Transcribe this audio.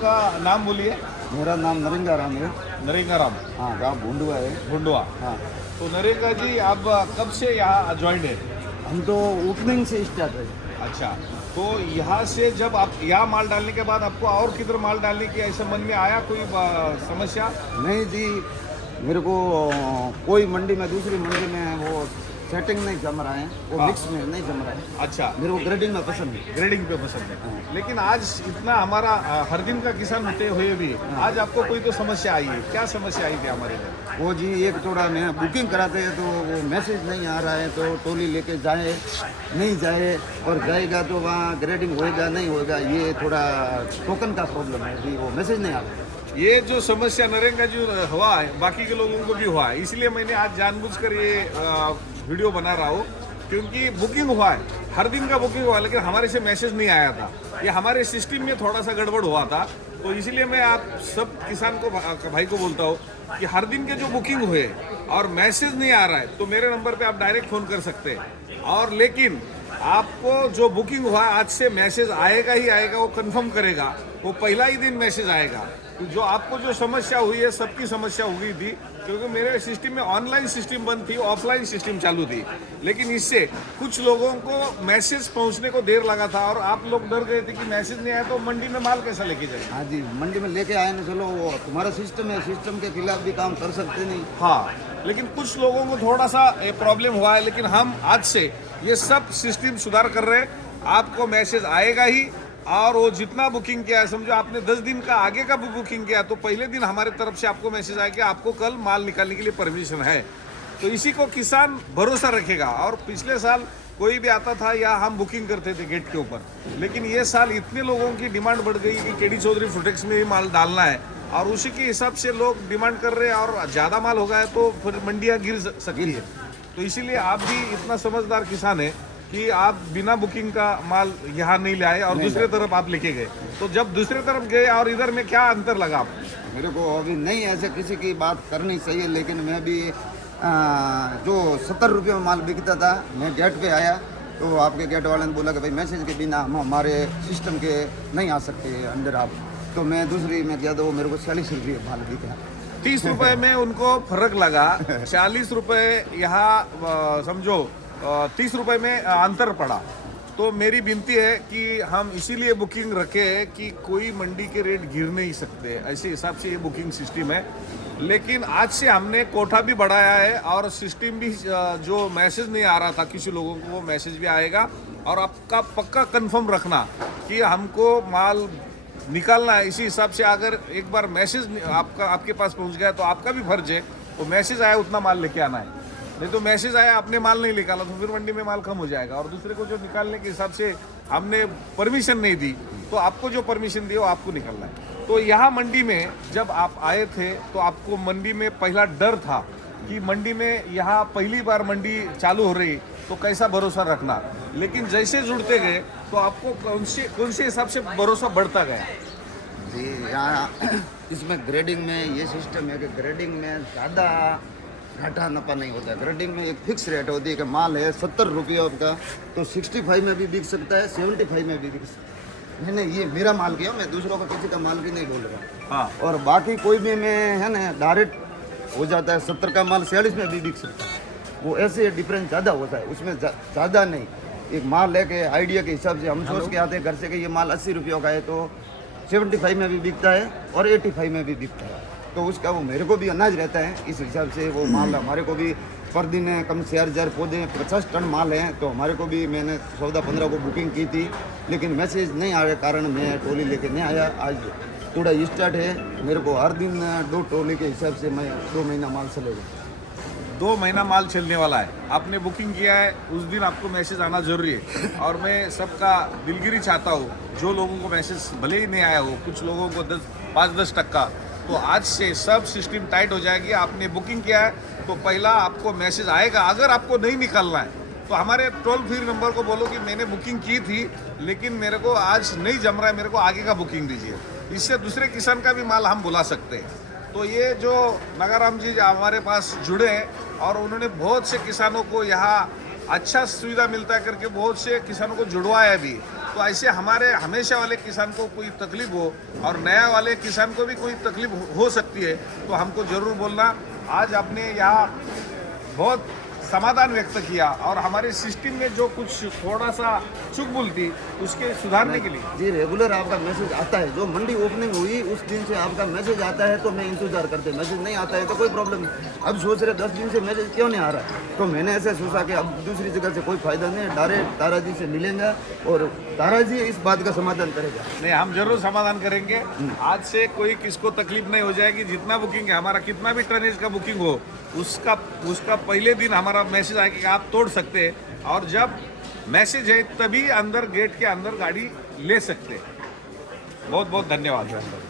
आपका नाम बोलिए। मेरा नाम नरेंगा राम है। नरेंगा राम। हाँ, गाँव भूंडुआ है। भुंडुआ। हाँ, तो नरेंगा जी आप कब से यहाँ ज्वाइन है? हम तो ओपनिंग से स्टार्ट है। अच्छा, तो यहाँ से जब आप यहाँ माल डालने के बाद आपको और किधर माल डालने की ऐसा मन में आया कोई समस्या? नहीं जी, मेरे को कोई मंडी में दूसरी मंडी में वो सेटिंग नहीं जम रहा है, वो हाँ। मिक्स में नहीं जम रहा है। अच्छा, मेरे को ग्रेडिंग में पसंद है। ग्रेडिंग पे पसंद है। हाँ। लेकिन आज इतना हमारा हर दिन का किसान होते हुए भी आज आपको कोई तो समस्या आई है, क्या समस्या आई थी हमारे लिए? वो जी एक थोड़ा मैं बुकिंग कराते हैं तो वो मैसेज नहीं आ रहा है, तो टोली लेके जाए नहीं जाए, और जाएगा तो वहाँ ग्रेडिंग होएगा नहीं होएगा, ये थोड़ा टोकन का प्रॉब्लम है जी, वो मैसेज नहीं आ रहा है। ये जो समस्या नरेंगा जी हुआ है बाकी के लोगों को भी हुआ है, इसलिए मैंने आज जानबूझकर ये वीडियो बना रहा हूँ, क्योंकि बुकिंग हुआ है, हर दिन का बुकिंग हुआ है, लेकिन हमारे से मैसेज नहीं आया था। ये हमारे सिस्टम में थोड़ा सा गड़बड़ हुआ था, तो इसलिए मैं आप सब किसान को भाई को बोलता हूँ कि हर दिन के जो बुकिंग हुए और मैसेज नहीं आ रहा है तो मेरे नंबर पे आप डायरेक्ट फ़ोन कर सकते हैं। और लेकिन आपको जो बुकिंग हुआ है आज से मैसेज आएगा ही आएगा, वो कंफर्म करेगा, वो पहला ही दिन मैसेज आएगा। तो जो आपको जो समस्या हुई है सबकी समस्या हो गई थी, क्योंकि मेरे सिस्टम में ऑनलाइन सिस्टम बंद थी, ऑफलाइन सिस्टम चालू थी, लेकिन इससे कुछ लोगों को मैसेज पहुंचने को देर लगा था और आप लोग डर गए थे कि मैसेज नहीं आया तो मंडी में माल कैसा लेके जाए। हाँ जी, मंडी में लेके आए ना, चलो वो तुम्हारा सिस्टम है, सिस्टम के खिलाफ भी काम कर सकते नहीं। हाँ, लेकिन कुछ लोगों को थोड़ा सा प्रॉब्लम हुआ है, लेकिन हम आज से ये सब सिस्टम सुधार कर रहे हैं। आपको मैसेज आएगा ही, और वो जितना बुकिंग किया है, समझो आपने 10 दिन का आगे का भी बुकिंग किया तो पहले दिन हमारे तरफ से आपको मैसेज आएगा आपको कल माल निकालने के लिए परमिशन है। तो इसी को किसान भरोसा रखेगा। और पिछले साल कोई भी आता था या हम बुकिंग करते थे गेट के ऊपर, लेकिन ये साल इतने लोगों की डिमांड बढ़ गई कि केडी चौधरी फुटेक्स में भी माल डालना है, और उसी के हिसाब से लोग डिमांड कर रहे हैं, और ज़्यादा माल होगा तो फिर मंडियाँ गिर सकती है। तो इसीलिए आप भी इतना समझदार किसान है कि आप बिना बुकिंग का माल यहाँ नहीं ले आए और दूसरे तरफ आप लेके गए। तो जब दूसरे तरफ गए और इधर में क्या अंतर लगा आपको? मेरे को अभी नहीं ऐसे किसी की बात करनी चाहिए, लेकिन मैं भी जो 70 रुपये में माल बिकता था, मैं गेट पे आया तो आपके गेट वाले ने बोला कि भाई मैसेज के बिना हम हमारे सिस्टम के नहीं आ सकते अंदर आप। तो मैं दूसरी में गया तो वो मेरे को 40 रुपये माल बिका। 30 रुपए में उनको फर्क लगा, 40 रुपए यहाँ समझो 30 रुपए में अंतर पड़ा। तो मेरी विनती है कि हम इसीलिए बुकिंग रखें कि कोई मंडी के रेट गिर नहीं सकते, ऐसे हिसाब से ये बुकिंग सिस्टम है। लेकिन आज से हमने कोठा भी बढ़ाया है और सिस्टम भी जो मैसेज नहीं आ रहा था किसी लोगों को, वो मैसेज भी आएगा। और आपका पक्का कंफर्म रखना कि हमको माल निकालना है, इसी हिसाब से अगर एक बार मैसेज आपके पास पहुंच गया तो आपका भी फर्ज है, वो मैसेज आया उतना माल लेके आना है। नहीं तो मैसेज आया आपने माल नहीं निकाला तो फिर मंडी में माल कम हो जाएगा, और दूसरे को जो निकालने के हिसाब से हमने परमिशन नहीं दी तो आपको जो परमिशन दी वो आपको निकालना है। तो यहाँ मंडी में जब आप आए थे तो आपको मंडी में पहला डर था कि मंडी में यहाँ पहली बार मंडी चालू हो रही तो कैसा भरोसा रखना, लेकिन जैसे जुड़ते गए तो आपको कौन से हिसाब से भरोसा बढ़ता गया? जी, यहाँ इसमें ग्रेडिंग में ये सिस्टम है कि ग्रेडिंग में ज़्यादा घाटा नफा नहीं होता है। ग्रेडिंग में एक फिक्स रेट होती है कि माल है 70 रुपये का तो 65 में भी बिक सकता है, 75 में भी बिक सकता है। नहीं, ये मेरा माल किया, मैं दूसरों का किसी का माल भी नहीं बोल रहा। हाँ, और बाकी कोई भी में है ना डायरेक्ट हो जाता है, 70 का माल 46 में भी बिक सकता है। वो ऐसे डिफरेंस ज़्यादा होता है, उसमें ज़्यादा नहीं। एक माल है कि आइडिया के हिसाब से हम सोच के आते हैं घर से कि ये माल 80 रुपये का है तो 75 में भी बिकता है और 85 में भी बिकता है। तो उसका वो मेरे को भी अनाज रहता है, इस हिसाब से वो माल हमारे को भी पर दिन कम से 4,000 पौधे 50 टन माल हैं, तो हमारे को भी मैंने 14-15 को बुकिंग की थी, लेकिन मैसेज नहीं आने के कारण मैं ट्रॉली लेके नहीं आया। आज थोड़ा स्टार्ट है, मेरे को हर दिन 2 ट्रॉली के हिसाब से मैं 2 महीना माल चलेगा। 2 महीना माल चलने वाला है, आपने बुकिंग किया है, उस दिन आपको मैसेज आना जरूरी है। और मैं सबका दिलगिरी चाहता हूँ, जो लोगों को मैसेज भले ही नहीं आया हो, कुछ लोगों को 5-10 टक्का, तो आज से सब सिस्टम टाइट हो जाएगी। आपने बुकिंग किया है तो पहला आपको मैसेज आएगा। अगर आपको नहीं निकालना है तो हमारे टोल फ्री नंबर को बोलो कि मैंने बुकिंग की थी लेकिन मेरे को आज नहीं जम रहा है, मेरे को आगे का बुकिंग दीजिए। इससे दूसरे किसान का भी माल हम बुला सकते हैं। तो ये जो नगाराम जी हमारे पास जुड़े हैं और उन्होंने बहुत से किसानों को यहाँ अच्छा सुविधा मिलता है करके बहुत से किसानों को जुड़वाया भी। तो ऐसे हमारे हमेशा वाले किसान को कोई तकलीफ हो और नया वाले किसान को भी कोई तकलीफ हो सकती है, तो हमको ज़रूर बोलना। आज आपने यहाँ बहुत समाधान व्यक्त किया और हमारे सिस्टम में जो कुछ थोड़ा सा चूक भूल थी उसके सुधारने के लिए। जी रेगुलर आपका मैसेज आता है, जो मंडी ओपनिंग हुई उस दिन से आपका मैसेज आता है तो मैं इंतजार करते, मैसेज नहीं आता है तो कोई प्रॉब्लम नहीं। अब सोच रहे 10 दिन से मैसेज क्यों नहीं आ रहा, तो मैंने ऐसे सोचा कि अब दूसरी जगह से कोई फायदा नहीं, डायरेक्ट तारा जी से मिलेंगे और तारा जी इस बात का समाधान करेगा। नहीं, हम जरूर समाधान करेंगे। आज से कोई किसको तकलीफ नहीं हो जाएगी। जितना बुकिंग है हमारा, कितना भी टनेज का बुकिंग हो, उसका पहले दिन हमारा मैसेज आएगा कि आप तोड़ सकते हैं, और जब मैसेज है तभी अंदर गेट के अंदर गाड़ी ले सकते हैं। बहुत बहुत धन्यवाद।